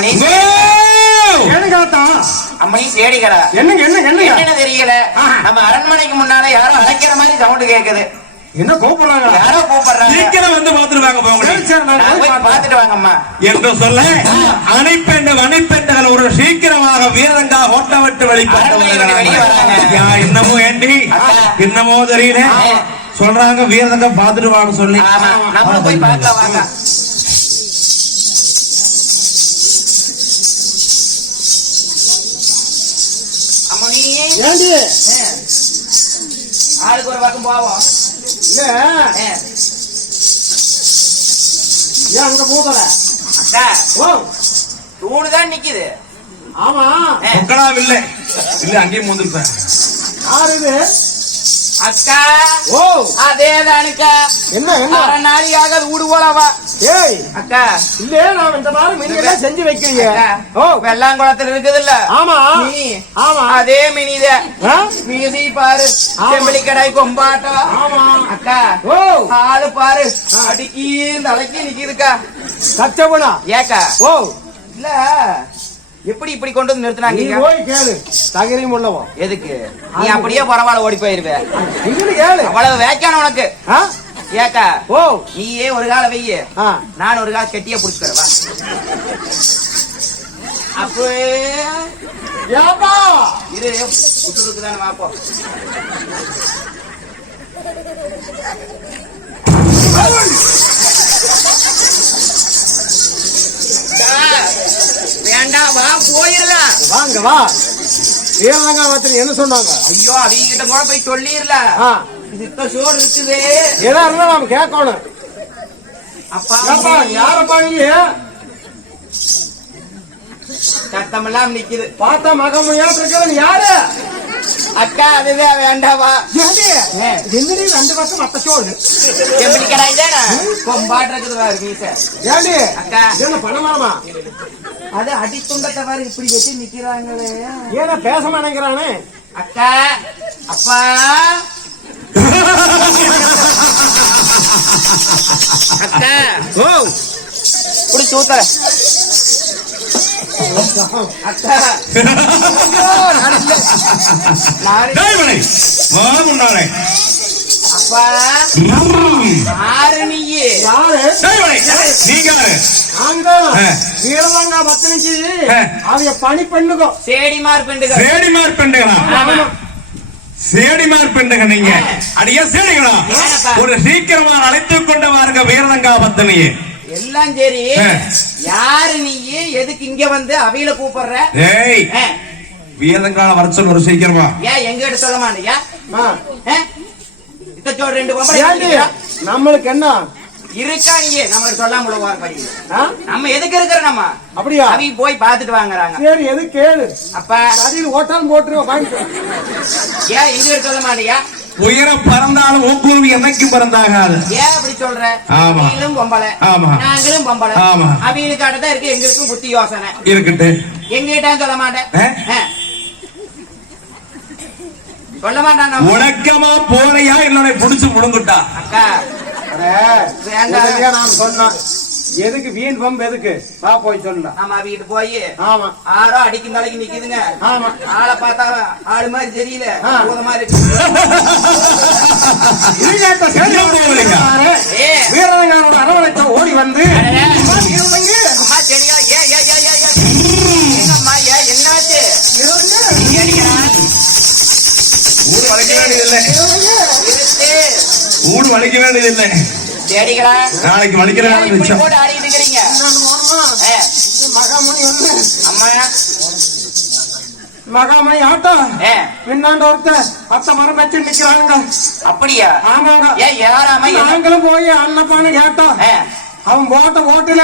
அம்மணி அம்மணி சேடிகளா என்ன தெரியல. நம்ம அரண்மனைக்கு முன்னால யாரோ அழைக்கிற மாதிரி சவுண்ட் கேக்குது. என்ன கூப்பிடுறாங்க? யாரோ கூப்பிடுறாங்க. சீக்கிரம் வந்து பாத்துருவாங்க பாத்துட்டு வாங்கம்மா என்று சொல்ல அணைப்பெண்கள் ஒரு சீக்கிரமாக வீரங்கா ஓட்ட விட்டு வெளிப்பட்டு என்னமோ ஏண்டி என்னமோ தெரியல சொல்றாங்க. வீரங்க பாத்துட்டு வாங்க சொல்லி நம்ம போய் பார்க்கலாம் வாங்க. அம்மணி ஆளுக்கு ஒரு பக்கம் போவோம். அங்க போகல அக்கா தூணுதான் நிக்குது. ஆமா இல்ல இல்ல அங்கேயும் வந்துருப்பேன். யாரு இது? அக்கா ஓ அதேதானுக்கா. என்ன அரை நாளைக்காக வீடு போலவா? ஏய் அக்கா இல்ல நான் இந்த மாதிரி மீன் செஞ்சு வைக்கிறீங்க. ஓ வெள்ளாங்குளத்துல இருக்குது இல்ல? ஆமா ஆமா அதே மினித மீதி பாரு. செம்பளி கடாய் கொம்பாட்டம். ஆமா அக்கா ஓ ஆளு பாரு அடிக்கி தலைக்கி நிக்குதுக்கா. கச்சபனா ஏக்கா ஓ இல்ல எப்படி இப்படி கொண்டு வந்து நிறுத்தினாங்க? போய் கேளு தகரியும் உள்ளவோ. எதுக்கு நீ அப்படியே பரவாயில்ல ஓடி போயிருவேன். கேளு அவ்வளவு வேக்கான உனக்கு. ஏக்கா ஓ நீயே ஒரு கால வெய்ய நான் ஒரு கால கெட்டிய புடிச்சுக்கிறவா. அப்ப இரு புத்துருக்கு தானே பாப்போம். வேண்டாம் வா போயிடலாம். வாங்க வா. என்ன சொன்னாங்க? ஐயோ அவங்க கிட்ட கூட போய் சொல்லிடலாம். இது சோறு இருக்குது. ஏதா இருந்தா நாம கேட்கணும். அப்பா யாரப்பா நீங்க? சத்தம் எல்லாம் நிக்குது. பார்த்தா மகமையா இருக்கிறவன் யாரு? அக்கா அதுதான் வேண்டாவா? என்னடி ரெண்டு பக்கம் மத்த சோறு எப்படி கடாய்தானே கொம்பாட்டு இருக்குது. ஏண்டி அக்கா என்ன பண்ணலாமா? அது அடித்துண்டத்தை பாரு இப்படி வச்சு நிக்கிறாங்களே. ஏன்னா பேச மாட்டேங்கிறானே. அக்கா அப்பா அக்கா ஓ குடிச்சு ஊத்தற அக்கா அப்பா யாரு நீயே? வீரவாங்க பத்தனிச்சு அவங்க பணி பெண்ணுகோ சேடிமார் பெண்டுக சேடிமார் பெண்டுக. நீங்க அடியா சேடிகளா? ஒரு சீக்கிரமா அழைத்துக் கொண்டு வாருங்க வீரதங்கா பத்தனியே. எல்லாம் சரி யாரு நீயே? எதுக்கு இங்க வந்து அவையில கூப்பிடுற? ஏய் வீரதங்கால வர சொல்ல ஒரு சீக்கிரமா. ஏன் எங்க எடுத்து சொல்ல மாட்டியா? இத்தச்சோடு ரெண்டு பொம்பளை நம்மளுக்கு என்ன இருக்கா? நீயே நம்மளுக்கு சொல்லாம நம்ம எதுக்கு இருக்கிற? நம்ம அப்படியா? அவங்க போய் பாத்துட்டு வாங்குறாங்க. சரி எது கேளு. அப்ப அதில் ஓட்டாலும் போட்டுருவோம். ஏன் எங்க எடுத்து சொல்ல மாட்டியா? உயரம் பறந்தாலும் ஊக்குருவி என்னைக்கும் பறந்தாகாது. ஏன் அப்படி சொல்ற? நீங்களும் பொம்பளை நாங்களும் பொம்பளை. அவங்களுக்கு அடுத்தா இருக்கு எங்களுக்கும் புத்தி யோசனை இருக்கட்டு. எங்கிட்ட சொல்ல மாட்டேன். சொல்ல மாட்டான். உனக்கமா போறையா என்னோட புடிச்சு முடுங்குட்டா? அக்கா நான் சொன்னேன் எதுக்கு வீண் பம்பு எதுக்கு? வா போய் சொல்லலாம். ஆமா வீட்டு போய் ஆமா ஆரோ அடிக்கும் தலைக்கு நிக்குதுங்க. ஆமா ஆளை பார்த்தா ஆளு மாதிரி தெரியல மாதிரி வீரதங்கானோட அரவணைத்த ஓடி வந்து என்னாச்சு? ஊடு வலிக்க வேண்டியதில்லை. நாளைக்கு வலிக்கிற போட்டு ஆடிட்டு இருக்கிறீங்க. மகாமணி வந்து அம்மா மகாமணி ஆட்டம் பின்னாண்ட ஒருத்தர் அத்த மரம் வச்சு நிக்கிறாங்க. அப்படியா? ஆமாங்க. யாராம நாங்களும் போய் அண்ணப்பான்னு கேட்டோம். அவன் போட்ட ஓட்டுல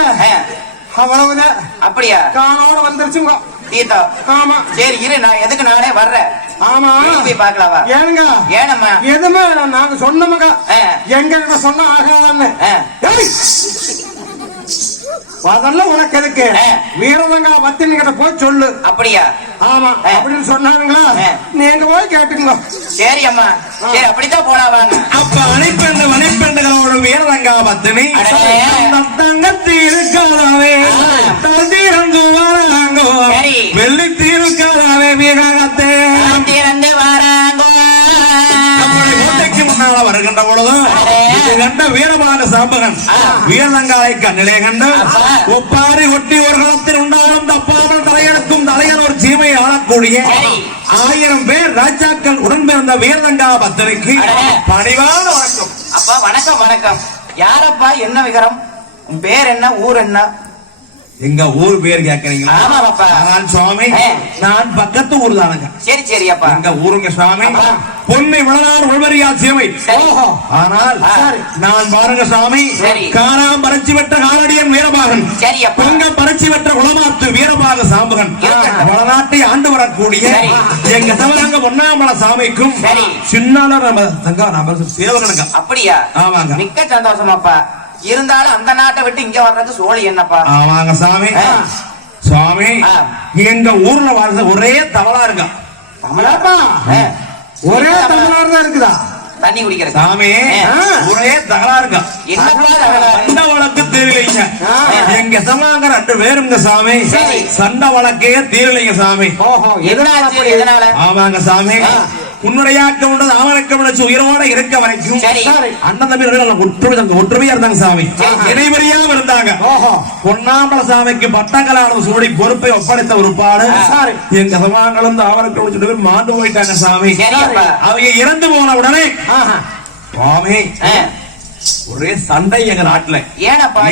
அவ்வளவுதான். அப்படியா? காணோட வந்துருச்சுங்க. தீதா ஆமா சரி இரு நான் எதுக்கு நானே வர்றேன். ஆமா போய் பாக்கலாவா? ஏனுங்க ஏனம்மா? எதுவுமே நாங்க சொன்னோமுங்க எங்க சொன்ன ஆகாதான்னு. அதெல்லாம் உனக்கு எதுக்கு? வீரதங்கா பத்தினி கிட்ட போய் சொல்லு. அப்படியா? ஆமா அப்படின்னு சொன்னாங்களா? நீங்க போய் கேட்டுங்க. சரி அம்மா சரி அப்படித்தான் போனா வாங்க. அப்ப அணைப்பெண்களோட வீரரங்கா பத்தினி தங்கத்தீருக்காவே தந்திரங்கு வராங்கோ வெள்ளி தீருக்காவே வீரகத்தே முன்னால வருகின்ற பொழுதும் இது கண்ட வீரமான சாம்பகன் வீரலங்காவை கண்ணிலே கண்டு ஒப்பாரி ஒட்டி ஒரு காலத்தில் உண்டாலும் தப்பாமல் தலையெடுக்கும் தலையன் ஒரு சீமை ஆளக்கூடிய 1000 பேர் ராஜாக்கள் உடன் பிறந்த வீரலங்கா பத்திரிக்கு பணிவான வணக்கம். அப்பா வணக்கம் வணக்கம். யாரப்பா, என்ன விகரம், உன் பேர் என்ன, ஊர் என்ன? எங்க ஊர் பேர் கேக்குறீங்களா? ஆமாப்பா. ஆனால் சுவாமி நான் பக்கத்து ஊர் தானுங்க. சரி சரி அப்பா. எங்க ஊருங்க சுவாமி பொன்னை வளனார் உள்வரியா சேவை. ஆனால் நான் பாருங்க சுவாமி காராம் பறிச்சு வெட்ட காலடியன் வீரபாகன், பொங்க பறிச்சு வெட்ட உளமாத்து வீரபாக சாம்பகன் வளநாட்டை ஆண்டு வரக்கூடிய எங்க தவறாங்க பொன்னாமல சாமிக்கும் சின்னால நம்ம தங்க நம்ம சேவகனுங்க. அப்படியா? ஆமாங்க. மிக்க சந்தோஷமாப்பா. இருந்தாலும் அந்த நாட்டை விட்டு இங்க வர்றது சோழி என்னப்பா? ஆமாங்க சாமி. சுவாமி எங்க ஊர்ல வாழ்ந்த ஒரே தவளா இருக்கா. தமிழாப்பா? ஒரே தமிழ்நாடு தான் இருக்குதா? தண்ணி குடிக்கிற சாமி ஒரே தகலா இருக்கா. என்னப்பா சண்டை வழக்கு தீரலைங்க. எங்க சமாங்க 2 பேருங்க சாமி. சண்டை வழக்கே தீரலைங்க சாமி. எதனால? ஆமாங்க சாமி. உன்னுடையாக்கம் உள்ளது அவனுக்கம் வச்சு உயிரோட இருக்க வரைக்கும் அண்ணன் தம்பி ஒற்றுமையா இருந்தாங்க சாமி. இணைவரியாம இருந்தாங்க. பொன்னாம்பல சாமிக்கு பட்டங்களான சூடி பொறுப்பை ஒப்படைத்த ஒரு பாடு எங்க சமாங்களும் அவனுக்கு வச்சுட்டு பேர் மாண்டு போயிட்டாங்க சாமி. அவங்க இறந்து போன உடனே சுவாமி ஒரே சண்டை எங்க நாட்டுல.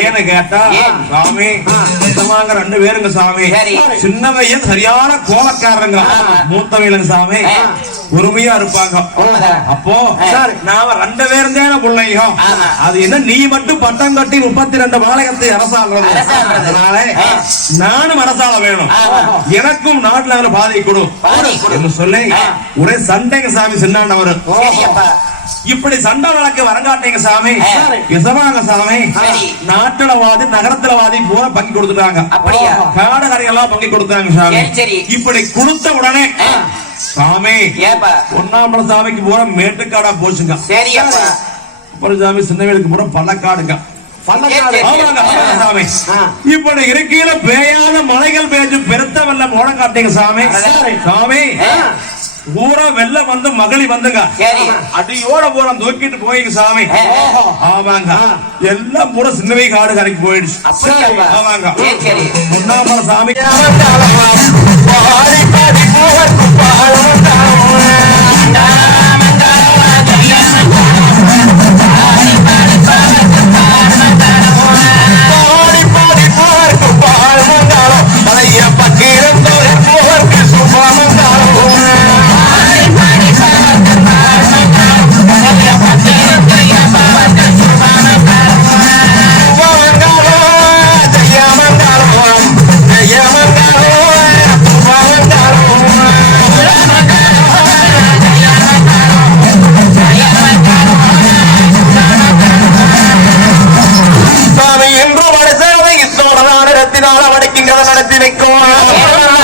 ஏன்னு கேட்டா சாமி 2 பேருங்க சாமி. சின்னவையன் சரியான கோலக்காரங்க, மூத்தவையிலங்க சாமி பொறுமையா இருப்பாங்க. அப்போ நாம 2 பேரும் தான பிள்ளையும். அது என்ன நீ மட்டும் பட்டம் கட்டி 32 மாநிலத்தை அரசாங்கம், அதனால நானும் அரசாள வேணும், எனக்கும் நாட்டுல பாதை கொடு சொல்லி ஒரே சண்டைங்க சாமி. சின்னாண்டவர் இப்படி சண்டை வழக்கு வரங்காட்டீங்க சாமி. விசவாங்க சாமி நாட்டுலவாதி நகரத்துலவாதி பூரா பங்கி கொடுத்துட்டாங்க. காடு கரையெல்லாம் பங்கி கொடுத்தாங்க சாமி. இப்படி கொடுத்த உடனே சாமி பொன்னாம்பல சாமிக்கு பூரா மேட்டுக்காடா போச்சுங்க. அப்புறம் சாமி சின்னவேலுக்கு பூரா பள்ளக்காடுங்க. சாமி இப்படி இருக்கையில பேயாத மலைகள் பேச்சு பெருத்த வெள்ளம் ஓட காட்டீங்க சாமி. சாமி பூரா வெள்ளம் வந்து மகளி வந்துங்க அடியோட பூரா தூக்கிட்டு போயிங்க சாமி. ஆமாங்க எல்லாம் பூரா சின்னவை காடு கரைக்கு போயிடுச்சு. ஆமாங்க பொன்னாம்பல சாமி நடத்தி வைக்கும்